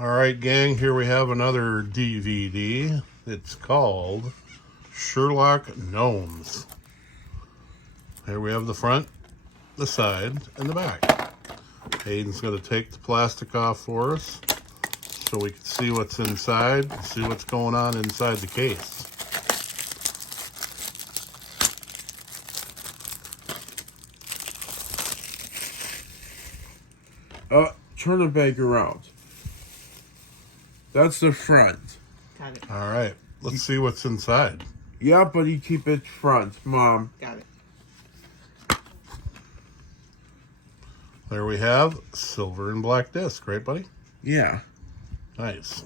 All right, gang, here we have another DVD. It's called Sherlock Gnomes. Here we have the front, the side, and the back. Hayden's going to take the plastic off for us so we can see what's inside, see what's going on inside the case. Turn it back around. That's the front. Got it. All right, let's see what's inside. Yeah, but you keep it front, Mom. Got it. There we have silver and black disc, right, buddy? Yeah. Nice.